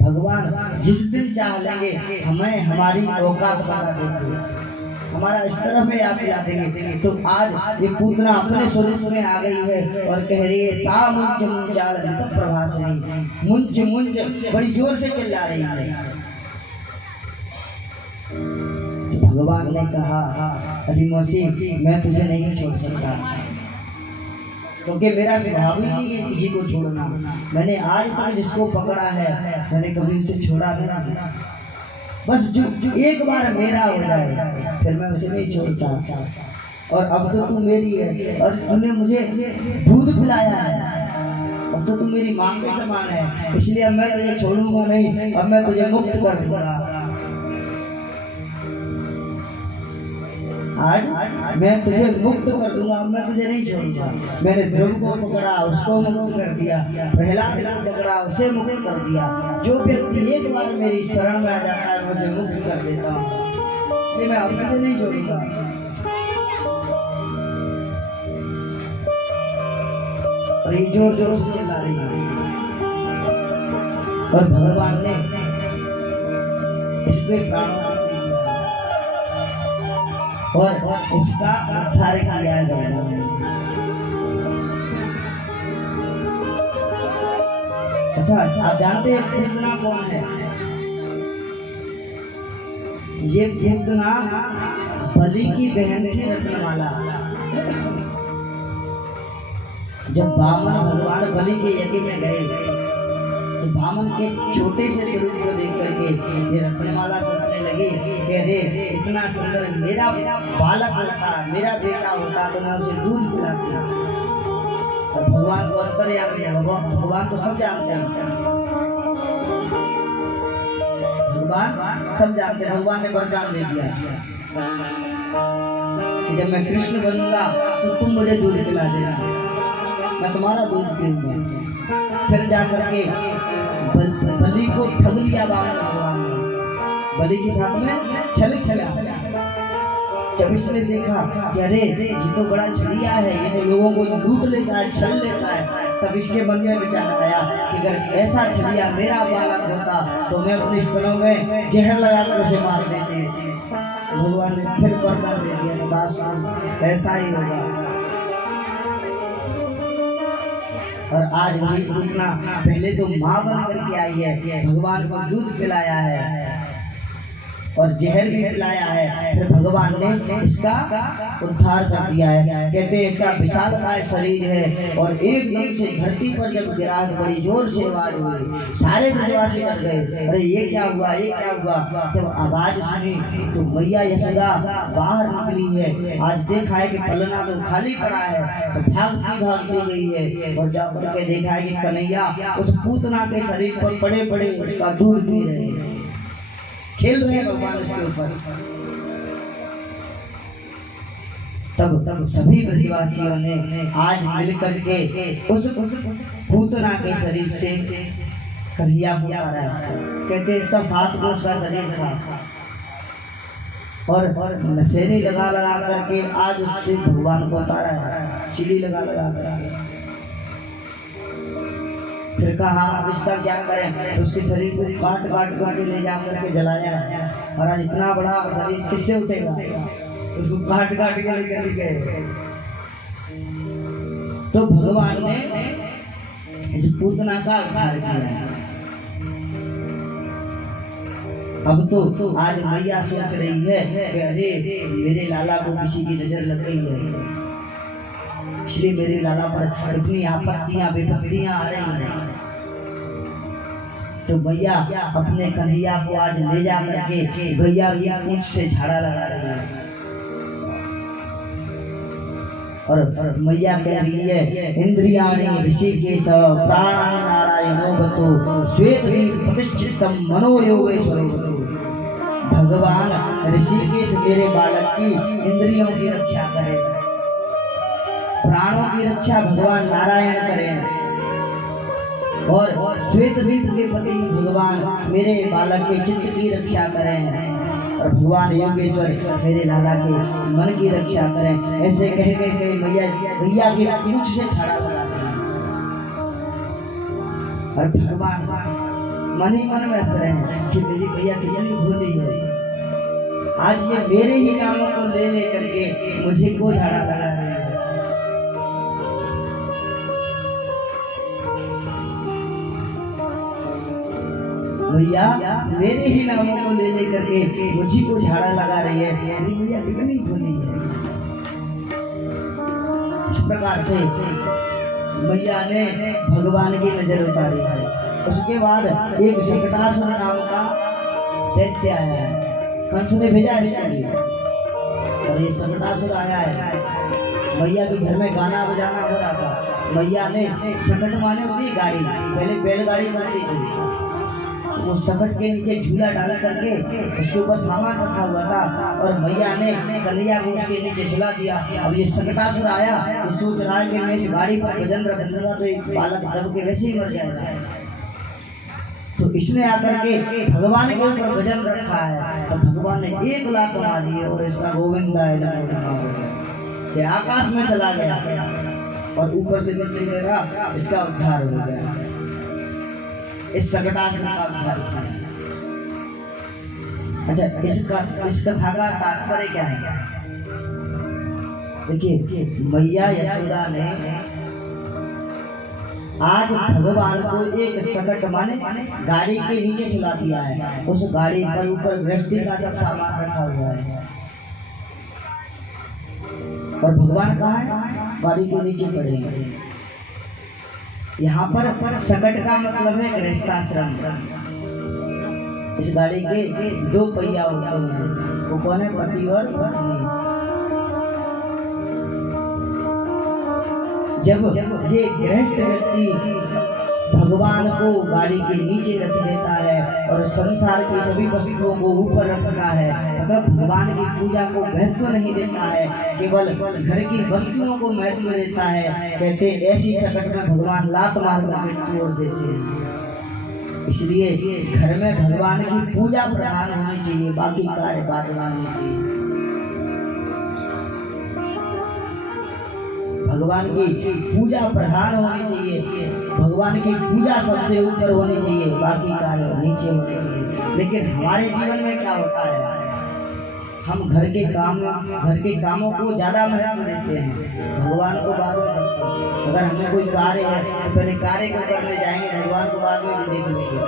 भगवान जिस दिन चाह लेंगे हमें हमारी औकात बता देंगे, हमारा इस तरफ में याद दिला देंगे। तो आज ये पूतना अपने स्वरूप में आ गई है और कह रही है, सा मुंच मुंचाल विदत प्रभासिनी, मुंच मुंच बड़ी जोर से चिल्ला रही है। भगवान ने कहा, अरे मौसी मैं तुझे नहीं छोड़ सकता, क्योंकि मेरा स्वभाव ही नहीं है किसी को छोड़ना। मैंने आज तक जिसको पकड़ा है मैंने कभी उसे छोड़ा नहीं। बस जो एक बार मेरा हो जाए फिर मैं उसे नहीं छोड़ता। और अब तो तू मेरी है और तूने मुझे दूध पिलाया है, अब तो तू मेरी माँ के समान है, इसलिए मैं तुझे छोड़ूंगा नहीं, अब मैं तुझे मुक्त कर दूंगा। आज मैं तुझे मुक्त कर दूंगा, मैं तुझे नहीं छोड़ूंगा। मैंने ध्रुव को पकड़ा, उसको मुक्त कर दिया, प्रहलाद को पकड़ा, उसे मुक्त कर दिया। जो व्यक्ति एक बार मेरी शरण में आ जाता है मैं उसे मुक्त कर देता हूँ, इसलिए मैं अब तुझे नहीं छोड़ूंगा। और ये जोर जोर से चिल्ला रही है और भगवान ने इसके प्राणों और इसका उद्धार किया गया। अच्छा, आप जानते हैं पूतना कौन है? ये पूतना बलि की बहन थी, रत्नमाला। जब वामन भगवान बलि के यज्ञ में गए तो वामन के छोटे से स्वरूप को देख करके ये रत्नमाला सोचने लगी कि अरे इतना सुंदर मेरा बालक होता, मेरा बेटा होता तो मैं उसे दूध पिलाती। और भगवान को अंतर्यामी है, भगवान तो सब जानते हैं, भगवान सब जानते हैं। भगवान ने वरदान दे दिया कि जब मैं कृष्ण बनूंगा तो तुम मुझे दूध पिला देना, मैं तुम्हारा दूध पीऊंगा। फिर जाकर के बलि को ठग लिया भगवान ने, बलि के साथ में छल किया। जब इसने देखा कि अरे ये तो बड़ा छलिया है, ये तो लोगों को लूट लेता है, छल लेता है, तब इसके मन में विचार आया कि अगर ऐसा छलिया मेरा बालक होता तो मैं अपने स्तनों में जहर लगाकर उसे मार देते। भगवान ने फिर वरदान दे दिया तो दास ऐसा ही होगा। और आज वही पूतना पहले तो माँ बन करके आई है, भगवान को दूध पिलाया है और जहर भी पिलाया है, फिर भगवान ने इसका उद्धार कर दिया है। कहते हैं इसका विशालकाय शरीर है और एकदम से धरती पर जब गिरा तो बड़ी जोर से आवाज हुई, सारे ब्रजवासी डर गए, अरे ये क्या हुआ, ये क्या हुआ। जब आवाज सुनी तो मैया यशोदा बाहर निकली है, आज देखा है कि पलना तो खाली पड़ा है, तो भागती गई है और जब करके देखा है कि कन्हैया उस पूतना के शरीर पर पड़े पड़े उसका दूध पी रहे हैं, खेल रहे हैं भगवान उसके ऊपर। तब सभी ब्रजवासियों ने आज मिलकर के उस पूतना के शरीर से कन्हैया को उतारा है। कहते इसका 7 कोस का शरीर था और नशेरी लगा लगा करके आज उससे भगवान को उतारा है, सीढ़ी लगा लगा करके। फिर कहा अब इसका क्या करें, तो उसके शरीर को काट काट करके ले जा करके जलाया है। और आज इतना बड़ा शरीर किससे उठेगा, उसको काट काट के लेकर गए। तो भगवान ने इस पूतना का उद्धार किया है। अब तो आज मैया सोच रही है कि अरे मेरे लाला को किसी की नजर लग गई है, इसलिए मेरे लाला पर इतनी आपत्तियां विपत्तियां आ रही हैं। तो मैया अपने कन्हैया को आज ले जा करके गैया की पूंछ से झाड़ा लगा रही है और मैया कह रही है इंद्रियाणि ऋषिकेश प्राणान् नारायणो बतो श्वेतवीर प्रतिष्ठितम मनोयोगेश्वरो बतो। भगवान ऋषिकेश मेरे बालक की इंद्रियों की रक्षा करें, प्राणों की रक्षा भगवान नारायण करें और श्वेतदीप के पति भगवान मेरे बालक के चित्त की रक्षा करें और भगवान योगेश्वर मेरे लाला के मन की रक्षा करें। ऐसे कह के मैया गैया की पूंछ से झाड़ा लगा और भगवान मन ही मन में हंस रहे हैं कि मेरी गैया कितनी भोली है, आज ये मेरे ही नामों को ले ले करके मुझे को झाड़ा लगा रहे हैं। भैया मेरे ही नामों को ले ले करके मुझी को झाड़ा लगा रही है, मेरी भैया कितनी भोली है। इस प्रकार से मैया ने भगवान की नजर उतारी है। उसके बाद एक शकटासुर नाम का दैत्य आया है, कंस ने भेजा इसके लिए और ये शकटासुर आया है। मैया के घर में गाना बजाना हो रहा था, मैया ने शकट माने होती गाड़ी, पहले बैलगाड़ी चलती थी, वो सकट के नीचे झूला डाल करके उसके ऊपर सामान रखा हुआ था और मैया ने कन्हैया को उसके नीचे सुला दिया। अब ये शकटासुर आया, ये सोच रहा है कि मैं इस गाड़ी पर भजन रख दूंगा तो एक बालक दब के वैसे ही मर जाएगा। तो इसने आकर के भगवान के ऊपर भजन रखा है, तो भगवान ने 1 लात मारी है और इसका गोविंदा ये आकाश में चला गया और ऊपर से नीचे गिरा, इसका उद्धार हो गया। इस शकटासुर का उद्धार किया। अच्छा, इस कथा का तात्पर्य क्या है? देखिए मैया यशोदा ने आज भगवान को एक शकट माने गाड़ी के नीचे सुला दिया है, उस गाड़ी पर ऊपर गृहस्थी का सब सामान रखा हुआ है और भगवान कहाँ है? गाड़ी के नीचे पड़े हैं। यहाँ पर शकट का मतलब है गृहस्थाश्रम। इस गाड़ी के 2 पहिया होते हैं, वो कौन है? पति और पत्नी। जब ये गृहस्थ व्यक्ति भगवान को गाड़ी के नीचे रख देता है और संसार की सभी वस्तुओं को ऊपर रखता है, मतलब भगवान की पूजा को महत्व नहीं देता है, केवल घर की वस्तुओं को महत्व देता है, कहते ऐसी शकट में भगवान लात मार करके तोड़ देते हैं। इसलिए घर में भगवान की पूजा प्रधान होनी चाहिए, बाकी कार्य बाद में होनी चाहिए। भगवान की पूजा प्रधान होनी चाहिए, भगवान की पूजा सबसे ऊपर होनी चाहिए, बाकी कार्य नीचे होने चाहिए। लेकिन हमारे जीवन में क्या होता है, हम घर के कामों को ज्यादा महत्व देते हैं, भगवान को बाद में देते हैं। अगर हमें कोई कार्य है तो पहले कार्य को करने जाएंगे, भगवान को बाद में भी देख लेंगे।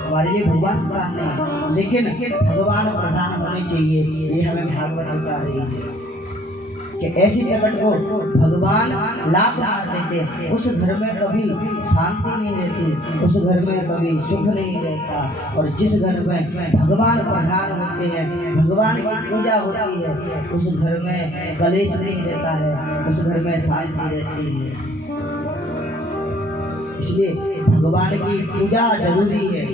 हमारे लिए भगवान प्रधान नहीं, लेकिन भगवान प्रधान होने चाहिए। ये हमें भागवत बता रही है कि ऐसी जगत को भगवान लात मार देते हैं, उस घर में कभी शांति नहीं रहती, उस घर में कभी सुख नहीं रहता। और जिस घर में भगवान प्रधान होते हैं, भगवान की पूजा होती है, उस घर में कलेश नहीं रहता है, उस घर में शांति रहती है। इसलिए भगवान की पूजा जरूरी है।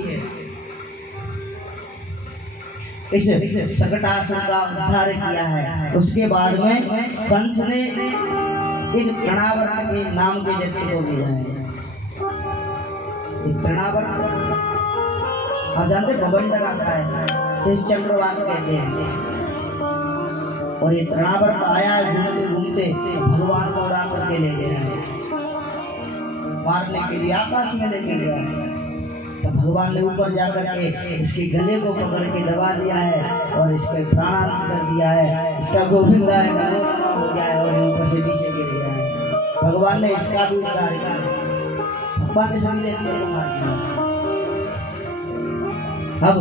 इस सकटासुर का उद्धार किया है। उसके बाद में कंस ने एक तृणावर्त के नाम के व्यक्ति को भेजा है। तृणावर्त आप जानते बवंडर आता है, तो इस चक्रवात कहते हैं। और ये तृणावर्त आया, घूमते घूमते भगवान को उड़ा करके ले गया है, मारने के लिए आकाश में लेके गया है। तो भगवान ने ऊपर जाकर के इसके गले को पकड़ के दबा दिया है और इसके प्राणांत कर दिया है। इसका गोविंदा है, नमो नमः हो गया है और ये ऊपर से नीचे गिर गया है। भगवान ने इसका भी उद्धार किया। भगवान ने सभी देवताओं को मार दिया। अब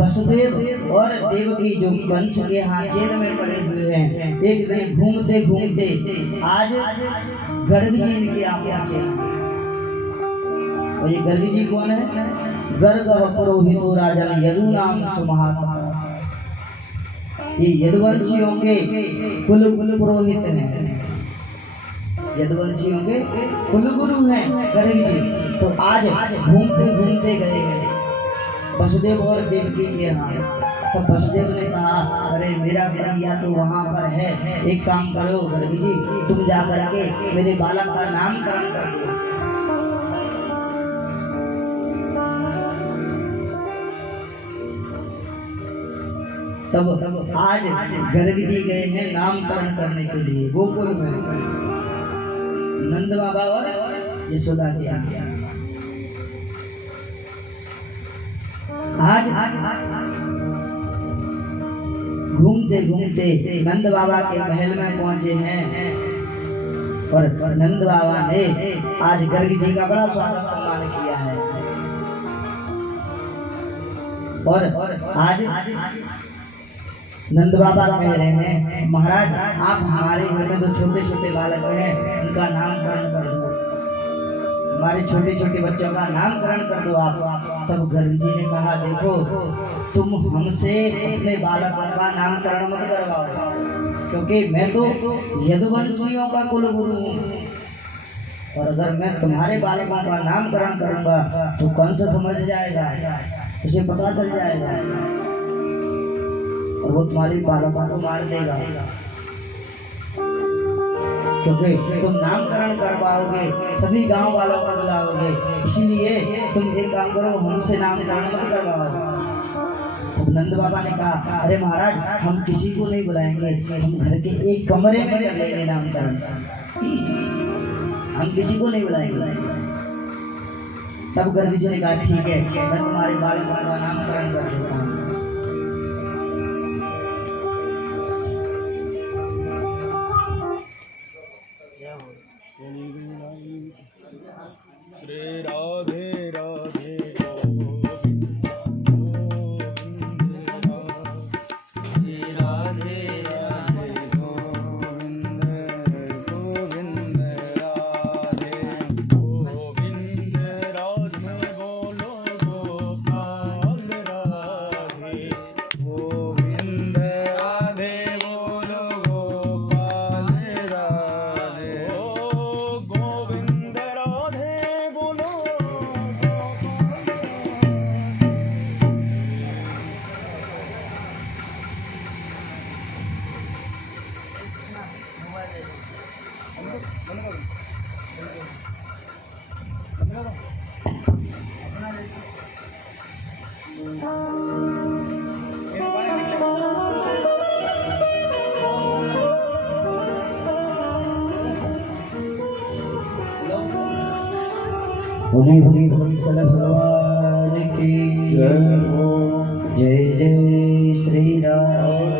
वसुदेव और देवकी जो कंस के यहाँ जेल में पड़े हुए हैं, एक दिन घूमते घूमते आज गर्ग जी इनके यहाँ पहुंचे। और ये गर्ग जी कौन है? गर्ग पुरोहितो राजन यदु नाम सुमहात्मा। ये यदुवंशियों के कुल पुरोहित हैं, यदुवंशियों के कुल गुरु हैं गर्ग जी। तो आज घूमते घूमते गए हैं वसुदेव और देवकी के यहाँ। तो वसुदेव ने कहा, अरे मेरा कन्हैया तो वहाँ पर है, एक काम करो गर्ग जी, तुम जा करके मेरे बालक का नामकरण कर दो। तब आज गर्ग जी गए हैं नामकरण करने के लिए गोकुल में, नंद बाबा और यशोदा के यहाँ। आज घूमते घूमते नंद बाबा के महल में पहुंचे हैं और नंद बाबा ने आज गर्ग जी का बड़ा स्वागत सम्मान किया है। और आज नंद बाबा कह रहे हैं, महाराज आप हमारे घर में जो छोटे छोटे बालक हैं उनका नामकरण कर दो, हमारे छोटे छोटे बच्चों का नामकरण कर दो आप। तब गर्ग जी ने कहा, देखो तुम हमसे अपने बालकों का नामकरण मत करवाओ, क्योंकि मैं तो यदुवंशियों का कुल गुरु हूँ, और अगर मैं तुम्हारे बालकों का नामकरण करूंगा तो कंस समझ जाएगा, उसे पता चल जाएगा और वो तुम्हारी बालकों को मार देगा, क्योंकि तुम नामकरण करवाओगे, सभी गांव वालों को बुलाओगे। इसीलिए तुम एक काम करो, हमसे नामकरण मत करवाओ। तो नंद बाबा ने कहा, अरे महाराज हम किसी को नहीं बुलाएंगे, हम घर के एक कमरे में कर लेंगे नामकरण, हम किसी को नहीं बुलाएंगे। तब गर्ग जी ने कहा, ठीक है मैं तुम्हारे बालकों का नामकरण कर देता हूँ। श्री राधे राधे अपना हरि हरि वत्सल भगवान की जय हो। जय जय श्री राम।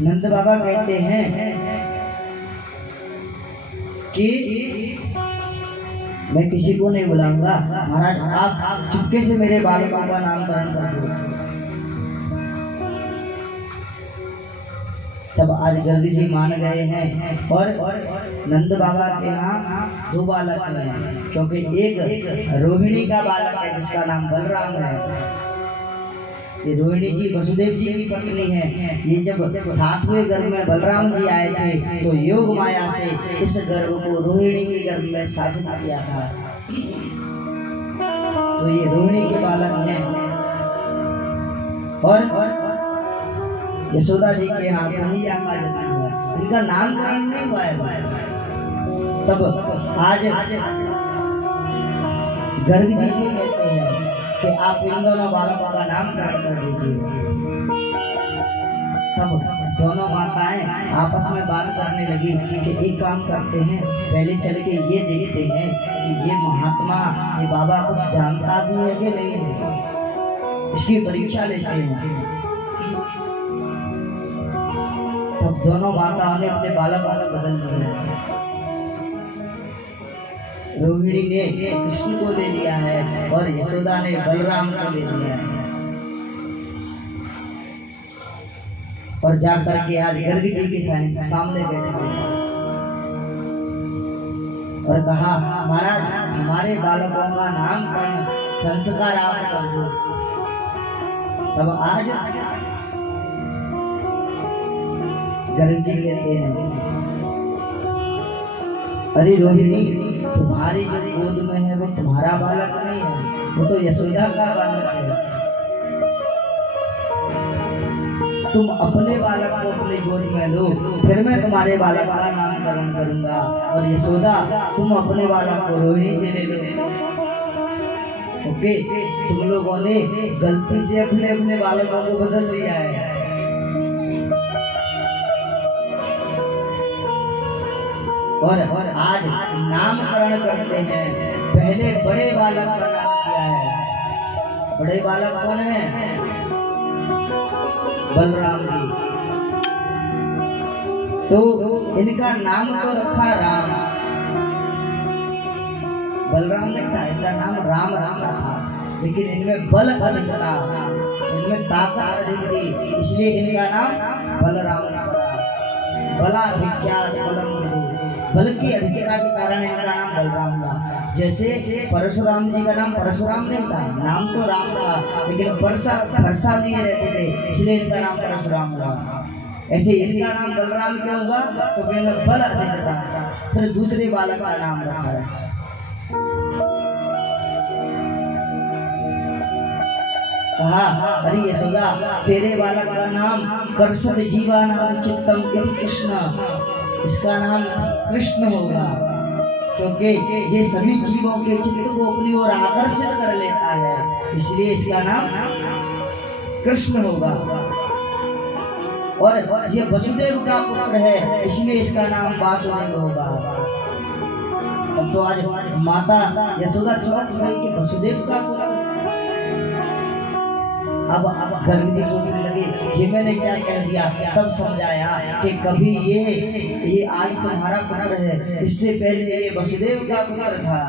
नंद बाबा कहते हैं कि मैं किसी को नहीं बुलाऊंगा, महाराज आप चुपके से मेरे बालकों का नामकरण कर दो। तब आज गर्गी जी मान गए हैं और नंद बाबा के यहाँ दो बालक हैं, क्योंकि एक रोहिणी का बालक है जिसका नाम बलराम है। ये रोहिणी जी वसुदेव जी की पत्नी है। ये जब 7वें गर्भ में बलराम जी आए थे तो योग माया से इस गर्भ को रोहिणी के गर्भ में स्थापित किया था। तो ये रोहिणी के बालक हैं और यशोदा जी के यहाँ कन्हैया का जन्म हुआ। इनका नामकरण नहीं हुआ है। तब आज गर्ग जी से कहते हैं कि आप इन दोनों बालकों का नामकरण कर दीजिए। तब दोनों माताएं आपस में बात करने लगी कि एक काम करते हैं, पहले चल के ये देखते हैं कि ये महात्मा ये बाबा कुछ जानता भी है कि नहीं है, इसकी परीक्षा लेते हैं। तब दोनों माताओं ने अपने बालकों को बदल दिया है। रोहिणी ने कृष्ण को ले लिया है और यशोदा ने बलराम को ले लिया है। और जाकर के आज गर्ग जी के सामने बैठे और कहा, महाराज हमारे बालकों का नामकरण संस्कार आप कर दो। तब आज गर्ग जी कहते हैं, अरे रोहिणी तुम्हारी जो गोद में है वो तुम्हारा बालक नहीं है, वो तो यशोदा का बालक है। तुम अपने बालक को अपनी गोद में लो, फिर मैं तुम्हारे बालक का नामकरण करूंगा। और यशोदा तुम अपने बालक को रोहिणी से ले लो। ओके, तुम लोगों ने गलती से अपने अपने बालकों को बदल लिया है। और आज नामकरण करते हैं। पहले बड़े बालक का नाम किया है। बड़े बालक कौन है? बलराम जी। तो इनका नाम तो रखा राम। बलराम नहीं था, इनका नाम राम रखा था, लेकिन इनमें बल अधिक था, इनमें ताकत अधिक थी, इसलिए इनका नाम बलराम पड़ा। बलाधिक्यात् बलम विदुः, बल की अधिकता के कारण इनका नाम बलराम हुआ। जैसे परशुराम जी का नाम परशुराम नहीं था, नाम तो राम था, लेकिन वर्षा लिए रहते थे, इसलिए इनका नाम परशुराम हुआ। ऐसे इनका नाम बलराम क्यों हुआ? तो इनमें बल अधिक था। फिर दूसरे बालक का नाम रखा है। कहा, अरे यशोदा तेरे बालक का नाम कर्षण जीवा नाम चित्तम इति कृष्ण, इसका नाम कृष्ण होगा, क्योंकि ये सभी जीवों के चित्त को अपनी ओर आकर्षित कर लेता है, इसलिए इसका नाम कृष्ण होगा। और ये वसुदेव का पुत्र है, इसलिए इसका नाम वासुदेव होगा। अब तो आज माता यशोदा चौंक गई कि वसुदेव का पुत्र। अब गर्ग जी सोचने लगे ये मैंने क्या कह दिया। तब समझाया कि कभी ये आज तुम्हारा पुत्र है, इससे पहले ये वसुदेव का पुत्र था,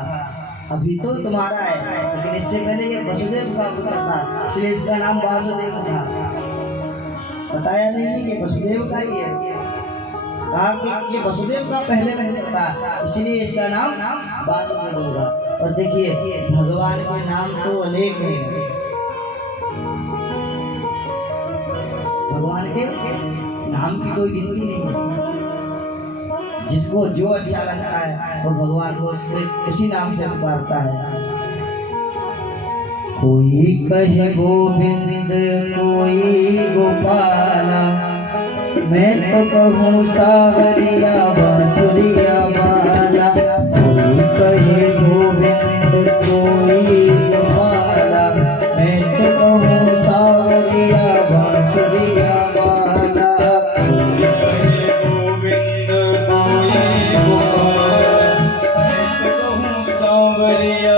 अभी तो तुम्हारा है, लेकिन इससे पहले ये वसुदेव का पुत्र था, इसलिए इसका नाम वासुदेव था। बताया नहीं कि वसुदेव का ही है, कहा कि ये वसुदेव का पहले पुत्र था, इसलिए इसका नाम वासुदेव होगा। और देखिए भगवान के नाम तो अनेक है, भगवान के नाम की कोई गिनती नहीं है। जिसको जो अच्छा लगता है वो भगवान को उसी नाम से पुकारता है। कोई कहे गोविंद कोई गोपाला, मैं तो कहूँ सावरिया बांसुरिया वाला। कोई कहे गोविंद कोई गोपाला, मैं तो कहूँ सावरिया बांसुरिया वाला। गोविंद कोई गोपाल, मैं तो कहूँ सांवरिया